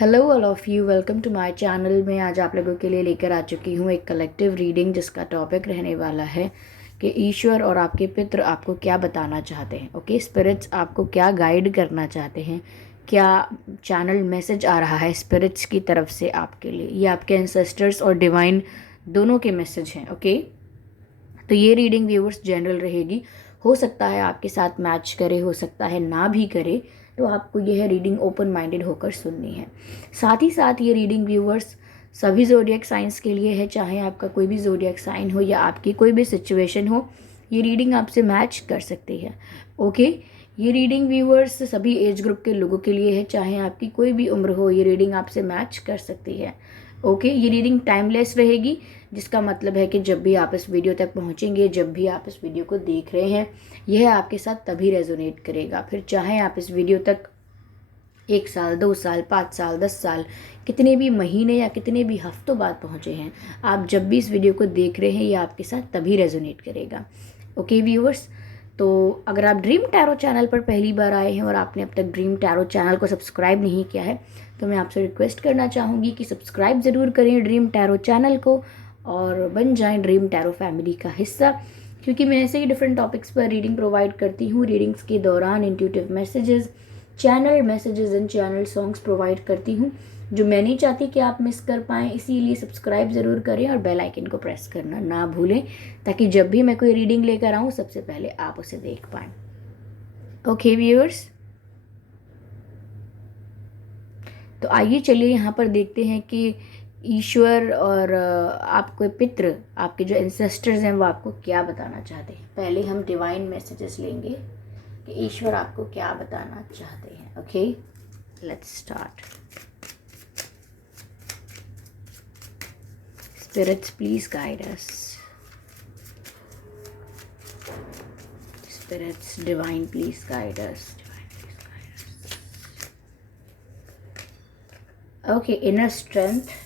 Hello all of you, welcome to my channel. मैं आज आप लोगों के लिए लेकर आ चुकी हूँ एक कलेक्टिव रीडिंग जिसका टॉपिक रहने वाला है कि ईश्वर और आपके पितृ आपको क्या बताना चाहते हैं। ओके, स्पिरिट्स आपको क्या गाइड करना चाहते हैं, क्या चैनल मैसेज आ रहा है स्पिरिट्स की तरफ से आपके लिए। ये आपके एंसेस्टर्स और डिवाइन दोनों के मैसेज हैं। ओके, तो ये रीडिंग व्यूअर्स जनरल रहेगी। हो सकता है आपके साथ मैच करे, हो सकता है ना भी करे, तो आपको यह रीडिंग ओपन माइंडेड होकर सुननी है। साथ ही साथ ये रीडिंग व्यूअर्स सभी ज़ोडिएक साइंस के लिए है, चाहे आपका कोई भी ज़ोडिएक साइन हो या आपकी कोई भी सिचुएशन हो, ये रीडिंग आपसे मैच कर सकती है। ओके, ये रीडिंग व्यूअर्स सभी एज ग्रुप के लोगों के लिए है, चाहे आपकी कोई भी उम्र हो, ये रीडिंग आपसे मैच कर सकती है। ओके, ये रीडिंग टाइमलेस रहेगी, जिसका मतलब है कि जब भी आप इस वीडियो तक पहुंचेंगे, जब भी आप इस वीडियो को देख रहे हैं, यह आपके साथ तभी रेजोनेट करेगा। फिर चाहे आप इस वीडियो तक 1 साल, 2 साल, 5 साल, 10 साल, कितने भी महीने या कितने भी हफ्तों बाद पहुंचे हैं, आप जब भी इस वीडियो को देख रहे हैं, ये आपके साथ तभी रेजोनेट करेगा। ओके व्यूअर्स, तो अगर आप ड्रीम टैरो चैनल पर पहली बार आए हैं और आपने अब तक ड्रीम टैरो चैनल को सब्सक्राइब नहीं किया है, तो मैं आपसे रिक्वेस्ट करना चाहूँगी कि सब्सक्राइब ज़रूर करें ड्रीम टैरो चैनल को और बन जाएं ड्रीम टैरो फैमिली का हिस्सा, क्योंकि मैं ऐसे ही डिफरेंट टॉपिक्स पर रीडिंग प्रोवाइड करती हूँ। रीडिंग्स के दौरान intuitive messages, channel messages and channel songs provide करती हूँ, जो मैं नहीं चाहती कि आप मिस कर पाएँ। इसीलिए सब्सक्राइब ज़रूर करें और बेल आइकन को प्रेस करना ना भूलें, ताकि जब भी मैं कोई रीडिंग लेकर आऊँ, सबसे पहले आप उसे देख पाएँ। ओके व्यूअर्स, तो आइए चलिए यहाँ पर देखते हैं कि ईश्वर और आपके पितृ, आपके जो एंसेस्टर्स हैं, वो आपको क्या बताना चाहते हैं। पहले हम डिवाइन मैसेजेस लेंगे कि ईश्वर आपको क्या बताना चाहते हैं। Okay, let's start. Spirits please guide us. Spirits divine please guide us. Okay, inner strength,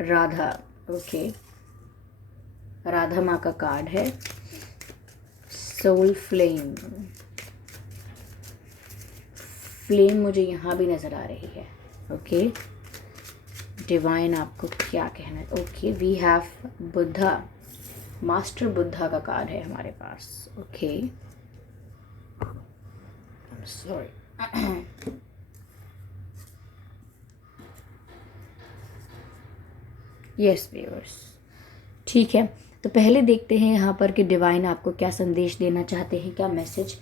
Radha. Okay, Radha माँ का कार्ड है। सोल फ्लेम, फ्लेम मुझे यहाँ भी नज़र आ रही है। ओके, डिवाइन आपको क्या कहना है। Okay, we have Buddha, master Buddha का कार्ड है हमारे पास। Okay, sorry. यस व्यूअर्स, ठीक है, तो पहले देखते हैं यहाँ पर कि डिवाइन आपको क्या संदेश देना चाहते हैं, क्या मैसेज।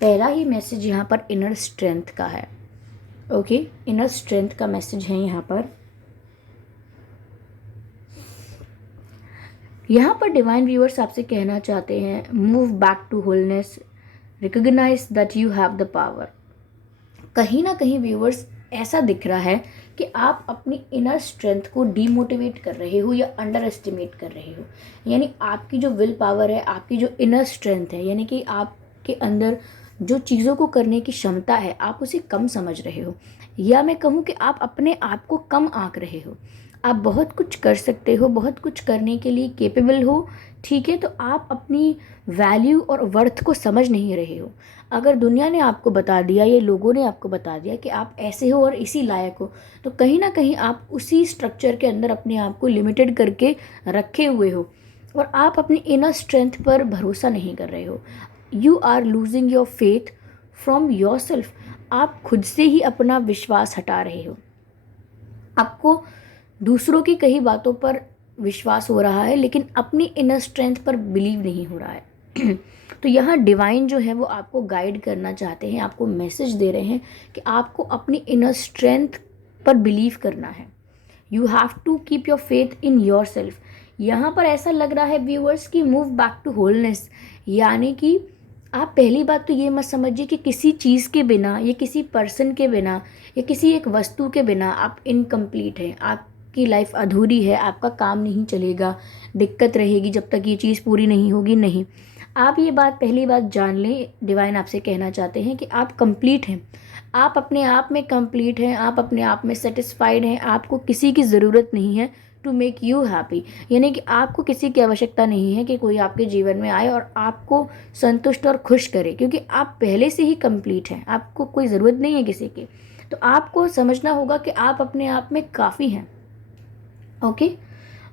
पहला ही मैसेज यहाँ पर इनर स्ट्रेंथ का है। ओके, इनर स्ट्रेंथ का मैसेज है यहाँ पर। यहाँ पर डिवाइन व्यूअर्स आपसे कहना चाहते हैं, move back to wholeness, recognise that you have the power. कहीं ना कहीं व्यूअर्स ऐसा दिख रहा है कि आप अपनी इनर स्ट्रेंथ को डीमोटिवेट कर रहे हो या अंडर एस्टिमेट कर रहे हो। यानी आपकी जो विल पावर है, आपकी जो इनर स्ट्रेंथ है, यानी कि आपके अंदर जो चीज़ों को करने की क्षमता है, आप उसे कम समझ रहे हो, या मैं कहूँ कि आप अपने आप को कम आंक रहे हो। आप बहुत कुछ कर सकते हो, बहुत कुछ करने के लिए केपेबल हो, ठीक है, तो आप अपनी वैल्यू और वर्थ को समझ नहीं रहे हो। अगर दुनिया ने आपको बता दिया, ये लोगों ने आपको बता दिया कि आप ऐसे हो और इसी लायक हो, तो कहीं ना कहीं आप उसी स्ट्रक्चर के अंदर अपने आप को लिमिटेड करके रखे हुए हो और आप अपनी इनर स्ट्रेंथ पर भरोसा नहीं कर रहे हो। You are losing your faith from yourself. आप खुद से ही अपना विश्वास हटा रहे हो। आपको दूसरों की कई बातों पर विश्वास हो रहा है, लेकिन अपनी इनर स्ट्रेंथ पर बिलीव नहीं हो रहा है। तो यहाँ डिवाइन जो है वो आपको गाइड करना चाहते हैं, आपको मैसेज दे रहे हैं कि आपको अपनी इनर स्ट्रेंथ पर बिलीव करना है। You have to keep your faith in yourself. यहाँ पर ऐसा लग रहा है व्यूअर्स कि मूव बैक टू होलनेस, यानी कि आप पहली बात तो ये मत समझिए कि किसी चीज़ के बिना या किसी पर्सन के बिना या किसी एक वस्तु के बिना आप इनकम्प्लीट हैं, आपकी लाइफ अधूरी है, आपका काम नहीं चलेगा, दिक्कत रहेगी जब तक ये चीज़ पूरी नहीं होगी। नहीं, आप ये बात पहली बात जान लें, डिवाइन आपसे कहना चाहते हैं कि आप कंप्लीट हैं, आप अपने आप में कंप्लीट हैं, आप अपने आप में सेटिस्फाइड हैं, आपको किसी की ज़रूरत नहीं है टू मेक यू हैप्पी। यानी कि आपको किसी की आवश्यकता नहीं है कि कोई आपके जीवन में आए और आपको संतुष्ट और खुश करे, क्योंकि आप पहले से ही कंप्लीट हैं, आपको कोई ज़रूरत नहीं है किसी की। तो आपको समझना होगा कि आप अपने आप में काफ़ी हैं। ओके,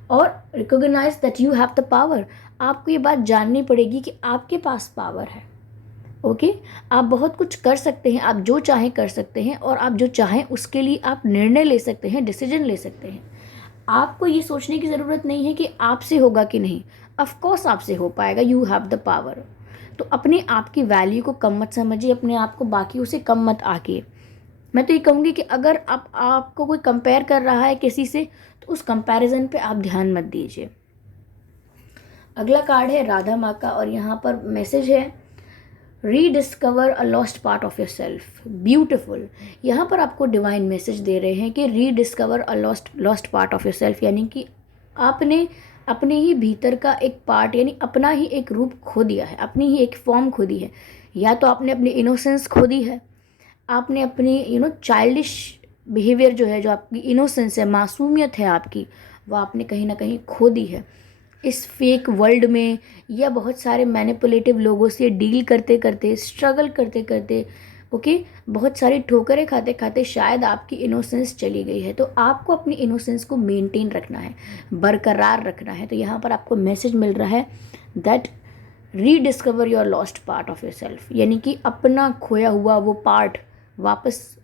और recognise that you have the power. आपको ये बात जाननी पड़ेगी कि आपके पास पावर है। ओके, आप बहुत कुछ कर सकते हैं, आप जो चाहें कर सकते हैं, और आप जो चाहें उसके लिए आप निर्णय ले सकते हैं, डिसीजन ले सकते हैं। आपको ये सोचने की ज़रूरत नहीं है कि आपसे होगा कि नहीं। ऑफ कोर्स आपसे हो पाएगा, यू हैव द पावर। तो अपने आप की वैल्यू को कम मत समझिए, अपने आप को बाकियों से कम मत आके। मैं तो ये कहूँगी कि अगर आपको कोई कंपेयर कर रहा है किसी से, तो उस कंपैरिजन पे आप ध्यान मत दीजिए। अगला कार्ड है राधा माँ का, और यहाँ पर मैसेज है rediscover a lost part of your self. Beautiful. यहाँ पर आपको डिवाइन मैसेज दे रहे हैं कि rediscover a lost part of your self, यानी कि आपने अपने ही भीतर का एक पार्ट, यानी अपना ही एक रूप खो दिया है, अपनी ही एक फॉर्म खो दी है। या तो आपने अपनी इनोसेंस खो दी है, आपने अपनी चाइल्डिश बिहेवियर जो है, जो आपकी इनोसेंस है, मासूमियत है आपकी, वो आपने कहीं ना कहीं खो दी है इस फेक वर्ल्ड में, या बहुत सारे मैनिपुलेटिव लोगों से डील करते करते, स्ट्रगल करते करते। ओके, बहुत सारी ठोकरें खाते खाते शायद आपकी इनोसेंस चली गई है। तो आपको अपनी इनोसेंस को मेंटेन रखना है, बरकरार रखना है। तो यहाँ पर आपको मैसेज मिल रहा है that rediscover your lost part of your self, यानी कि अपना खोया हुआ वो पार्ट वापस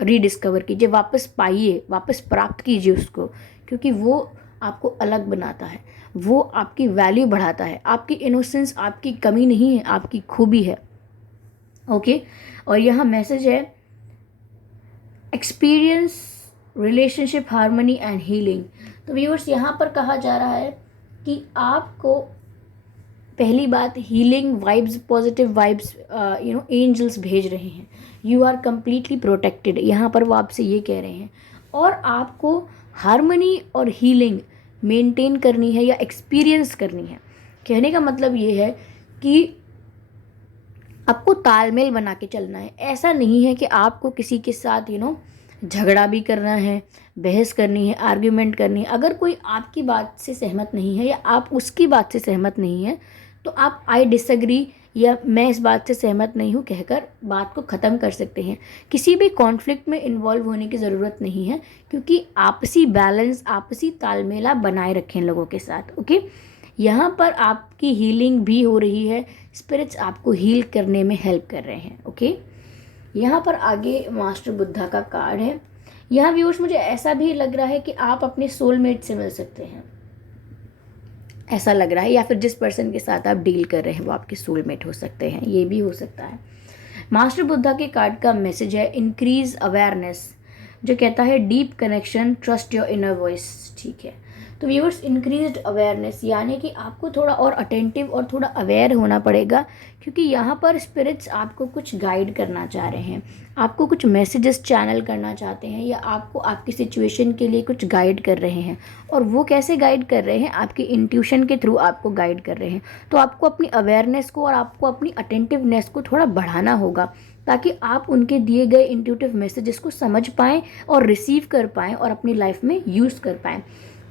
रीडिस्कवर कीजिए, वापस पाइए, वापस प्राप्त कीजिए उसको, क्योंकि वो आपको अलग बनाता है, वो आपकी वैल्यू बढ़ाता है। आपकी इनोसेंस आपकी कमी नहीं है, आपकी खूबी है। ओके, और यहाँ मैसेज है experience relationship harmony and healing. तो व्यूअर्स, यहाँ पर कहा जा रहा है कि आपको पहली बात healing vibes, positive vibes, angels भेज रहे हैं। यू आर कंप्लीटली प्रोटेक्टेड, यहाँ पर वो आपसे ये कह रहे हैं। और आपको हार्मनी और हीलिंग मेंटेन करनी है या एक्सपीरियंस करनी है। कहने का मतलब ये है कि आपको तालमेल बना के चलना है। ऐसा नहीं है कि आपको किसी के साथ झगड़ा भी करना है, बहस करनी है, आर्ग्यूमेंट करनी है। अगर कोई आपकी बात से सहमत नहीं है या आप उसकी बात से सहमत नहीं है, तो आप आई डिसएग्री या मैं इस बात से सहमत नहीं हूँ कहकर बात को ख़त्म कर सकते हैं। किसी भी कॉन्फ्लिक्ट में इन्वॉल्व होने की ज़रूरत नहीं है, क्योंकि आपसी बैलेंस, आपसी तालमेल आप बनाए रखें लोगों के साथ। ओके, यहाँ पर आपकी हीलिंग भी हो रही है, स्पिरिट्स आपको हील करने में हेल्प कर रहे हैं। ओके, यहाँ पर आगे मास्टर बुद्धा का कार्ड है। यहाँ व्यूअर्स, मुझे ऐसा भी लग रहा है कि आप अपने सोलमेट से मिल सकते हैं, ऐसा लग रहा है, या फिर जिस पर्सन के साथ आप डील कर रहे हैं वो आपके सोलमेट हो सकते हैं, ये भी हो सकता है। मास्टर बुद्धा के कार्ड का मैसेज है इंक्रीज अवेयरनेस, जो कहता है deep connection, trust your inner voice. ठीक है, तो व्यूअर्स, इंक्रीज्ड अवेयरनेस यानी कि आपको थोड़ा और अटेंटिव और थोड़ा अवेयर होना पड़ेगा, क्योंकि यहाँ पर स्पिरिट्स आपको कुछ गाइड करना चाह रहे हैं, आपको कुछ मैसेजेस चैनल करना चाहते हैं, या आपको आपकी सिचुएशन के लिए कुछ गाइड कर रहे हैं। और वो कैसे गाइड कर रहे हैं? आपकी इंट्यूशन के थ्रू आपको गाइड कर रहे हैं। तो आपको अपनी अवेयरनेस को और आपको अपनी अटेंटिवनेस को थोड़ा बढ़ाना होगा, ताकि आप उनके दिए गए इंट्यूटिव मैसेजेस को समझ पाएँ और रिसीव कर पाएँ और अपनी लाइफ में यूज़ कर पाएँ।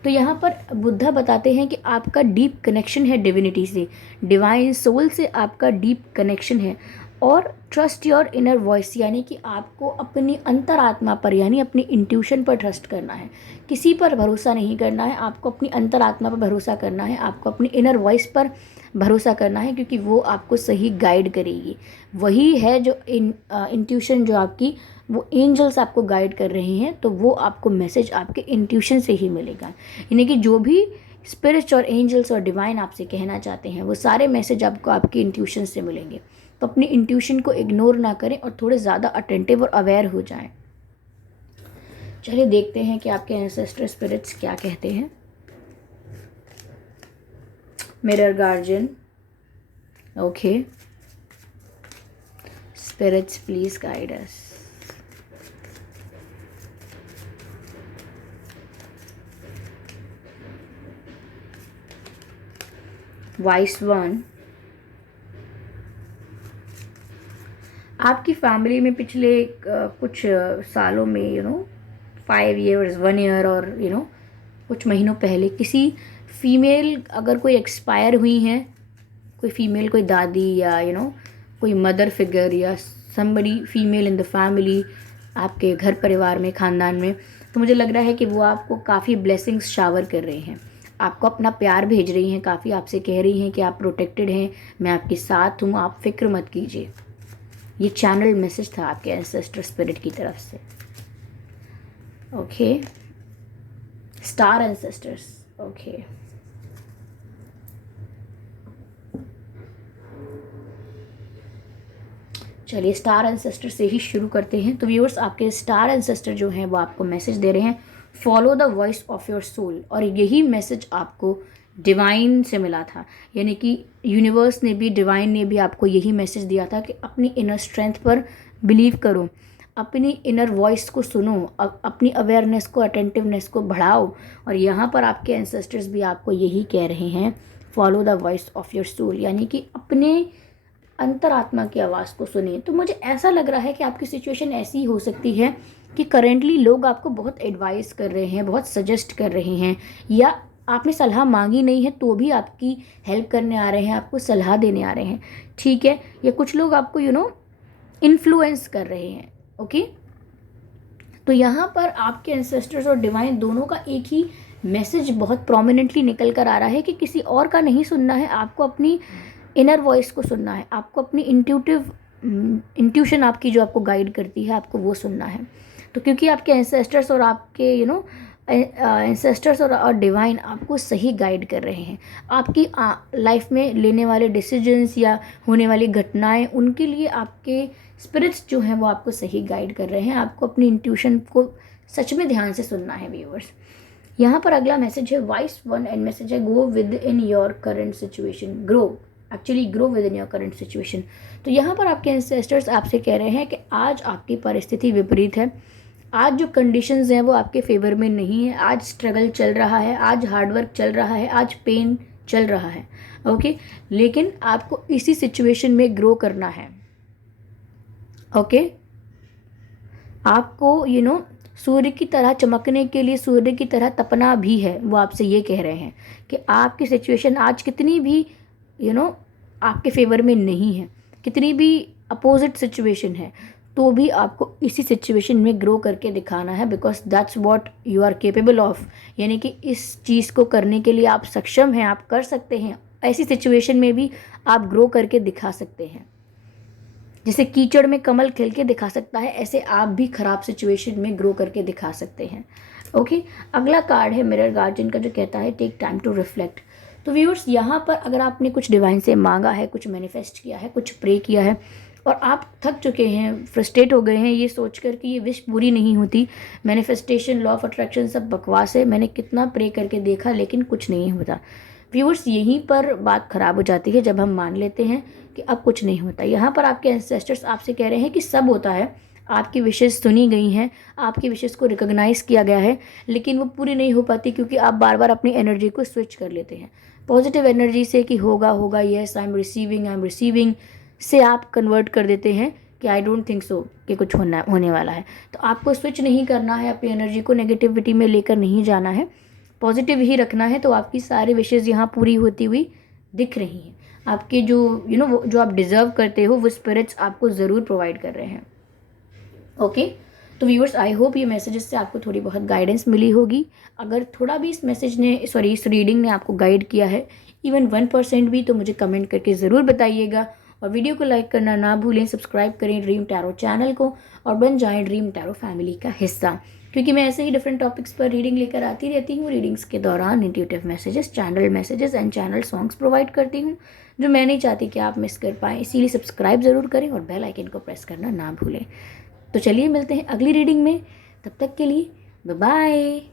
तो यहाँ पर बुद्धा बताते हैं कि आपका डीप कनेक्शन है डिविनिटी से, डिवाइन सोल से आपका डीप कनेक्शन है। और ट्रस्ट योर इनर वॉइस यानी कि आपको अपनी अंतरात्मा पर, यानी अपनी इंट्यूशन पर ट्रस्ट करना है। किसी पर भरोसा नहीं करना है, आपको अपनी अंतरात्मा पर भरोसा करना है, आपको अपनी इनर वॉइस पर भरोसा करना है, क्योंकि वो आपको सही गाइड करेगी। वही है जो इंट्यूशन जो आपकी, वो एंजल्स आपको गाइड कर रहे हैं, तो वो आपको मैसेज आपके इंट्यूशन से ही मिलेगा। यानी कि जो भी स्पिरिट्स और एंजल्स और डिवाइन आपसे कहना चाहते हैं, वो सारे मैसेज आपको आपके इंट्यूशन से मिलेंगे। तो अपनी इंट्यूशन को इग्नोर ना करें और थोड़े ज़्यादा अटेंटिव और अवेयर हो जाएं। चलिए देखते हैं कि आपके एंसेस्टर स्पिरिट्स क्या कहते हैं। Mirror guardian, okay, spirits please guide us. Wise one, आपकी फैमिली में पिछले कुछ सालों में 5 years 1 year और कुछ महीनों पहले किसी फीमेल अगर कोई एक्सपायर हुई हैं, कोई फीमेल, कोई दादी या कोई मदर फिगर या somebody female in the family, आपके घर परिवार में, ख़ानदान में, तो मुझे लग रहा है कि वो आपको काफ़ी ब्लेसिंग्स शावर कर रही हैं, आपको अपना प्यार भेज रही हैं, काफ़ी आपसे कह रही हैं कि आप प्रोटेक्टेड हैं, मैं आपके साथ हूँ, आप फिक्र मत कीजिए। ये चैनल मैसेज था आपके एंसेस्टर स्पिरिट की तरफ से। Okay, star ancestors. ओके, चलिए स्टार एंसेस्टर से ही शुरू करते हैं। तो व्यूअर्स, आपके स्टार एंसेस्टर जो हैं वो आपको मैसेज दे रहे हैं, follow the voice of your soul. और यही मैसेज आपको डिवाइन से मिला था, यानी कि यूनिवर्स ने भी, डिवाइन ने भी आपको यही मैसेज दिया था कि अपनी इनर स्ट्रेंथ पर बिलीव करो, अपनी इनर वॉइस को सुनो, अपनी अवेयरनेस को, अटेंटिवनेस को बढ़ाओ। और यहाँ पर आपके एंसेस्टर्स भी आपको यही कह रहे हैं, follow the voice of your soul, यानी कि अपने अंतरात्मा की आवाज़ को सुने। तो मुझे ऐसा लग रहा है कि आपकी सिचुएशन ऐसी हो सकती है कि करेंटली लोग आपको बहुत एडवाइस कर रहे हैं, बहुत सजेस्ट कर रहे हैं, या आपने सलाह मांगी नहीं है तो भी आपकी हेल्प करने आ रहे हैं, आपको सलाह देने आ रहे हैं, ठीक है। या कुछ लोग आपको इन्फ्लुएंस कर रहे हैं। ओके, तो यहाँ पर आपके एंसेस्टर्स और डिवाइन दोनों का एक ही मैसेज बहुत प्रोमिनेंटली निकल कर आ रहा है कि किसी और का नहीं सुनना है, आपको अपनी इनर वॉइस को सुनना है, आपको अपनी इंट्यूशन आपकी जो आपको गाइड करती है, आपको वो सुनना है। तो क्योंकि आपके एंसेस्टर्स और आपके एंसेस्टर्स और डिवाइन आपको सही गाइड कर रहे हैं, आपकी लाइफ में लेने वाले डिसीजंस या होने वाली घटनाएं, उनके लिए आपके स्पिरिट्स जो हैं वो आपको सही गाइड कर रहे हैं। आपको अपनी इंट्यूशन को सच में ध्यान से सुनना है व्यूअर्स। यहाँ पर अगला मैसेज है वाइस वन, एंड मैसेज है go with in your current situation, grow with in your current situation. तो यहाँ पर आपके एंसेस्टर्स आपसे कह रहे हैं कि आज आपकी परिस्थिति विपरीत है, आज जो कंडीशंस हैं वो आपके फेवर में नहीं है, आज स्ट्रगल चल रहा है, आज हार्डवर्क चल रहा है, आज पेन चल रहा है। ओके, लेकिन आपको इसी सिचुएशन में ग्रो करना है। ओके, आपको सूर्य की तरह चमकने के लिए, सूर्य की तरह तपना भी है। वो आपसे ये कह रहे हैं कि आपकी सिचुएशन आज कितनी भी आपके फेवर में नहीं है, कितनी भी अपोजिट सिचुएशन है, तो भी आपको इसी सिचुएशन में ग्रो करके दिखाना है, because that's what you are capable of. यानी कि इस चीज़ को करने के लिए आप सक्षम हैं, आप कर सकते हैं। ऐसी सिचुएशन में भी आप ग्रो करके दिखा सकते हैं। जैसे कीचड़ में कमल खिल के दिखा सकता है, ऐसे आप भी खराब सिचुएशन में ग्रो करके दिखा सकते हैं। ओके, अगला कार्ड है मिरर गार्जियन का, जो कहता है टेक टाइम टू रिफ्लेक्ट। तो व्यूअर्स, यहाँ पर अगर आपने कुछ डिवाइन से मांगा है, कुछ मैनिफेस्ट किया है, कुछ प्रे किया है, और आप थक चुके हैं, फ्रस्ट्रेट हो गए हैं ये सोचकर कि ये विश पूरी नहीं होती, मैनिफेस्टेशन, लॉ ऑफ अट्रैक्शन सब बकवास है, मैंने कितना प्रे करके देखा लेकिन कुछ नहीं होता। व्यूअर्स, यहीं पर बात ख़राब हो जाती है जब हम मान लेते हैं कि अब कुछ नहीं होता। यहाँ पर आपके एंसेस्टर्स आपसे कह रहे हैं कि सब होता है, आपकी विशेज़ सुनी गई हैं, आपकी विशेज़ को रिकॉग्नाइज़ किया गया है, लेकिन वो पूरी नहीं हो पाती क्योंकि आप बार बार अपनी एनर्जी को स्विच कर लेते हैं। पॉजिटिव एनर्जी से कि होगा होगा, येस आई एम रिसीविंग से आप कन्वर्ट कर देते हैं कि आई डोंट थिंक सो कि कुछ होने वाला है। तो आपको स्विच नहीं करना है, अपनी एनर्जी को नेगेटिविटी में लेकर नहीं जाना है, पॉजिटिव ही रखना है। तो आपकी सारी विशेज़ यहाँ पूरी होती हुई दिख रही हैं। आपके जो वो जो आप डिज़र्व करते हो वो स्पिरिट्स आपको ज़रूर प्रोवाइड कर रहे हैं। ओके, तो व्यूअर्स, आई होप ये मैसेजेस से आपको थोड़ी बहुत गाइडेंस मिली होगी। अगर थोड़ा भी इस रीडिंग ने आपको गाइड किया है, इवन 1% भी, तो मुझे कमेंट करके ज़रूर बताइएगा। और वीडियो को लाइक करना ना भूलें, सब्सक्राइब करें ड्रीम टैरो चैनल को और बन जाएं ड्रीम टैरो फैमिली का हिस्सा, क्योंकि मैं ऐसे ही डिफरेंट टॉपिक्स पर रीडिंग लेकर आती रहती हूँ। रीडिंग्स के दौरान intuitive messages, channel messages and channel songs provide करती हूँ, जो मैं नहीं चाहती कि आप मिस कर पाएँ। इसीलिए सब्सक्राइब ज़रूर करें और बेल आइकन को प्रेस करना ना भूलें। तो चलिए मिलते हैं अगली रीडिंग में, तब तक के लिए बाय बाय।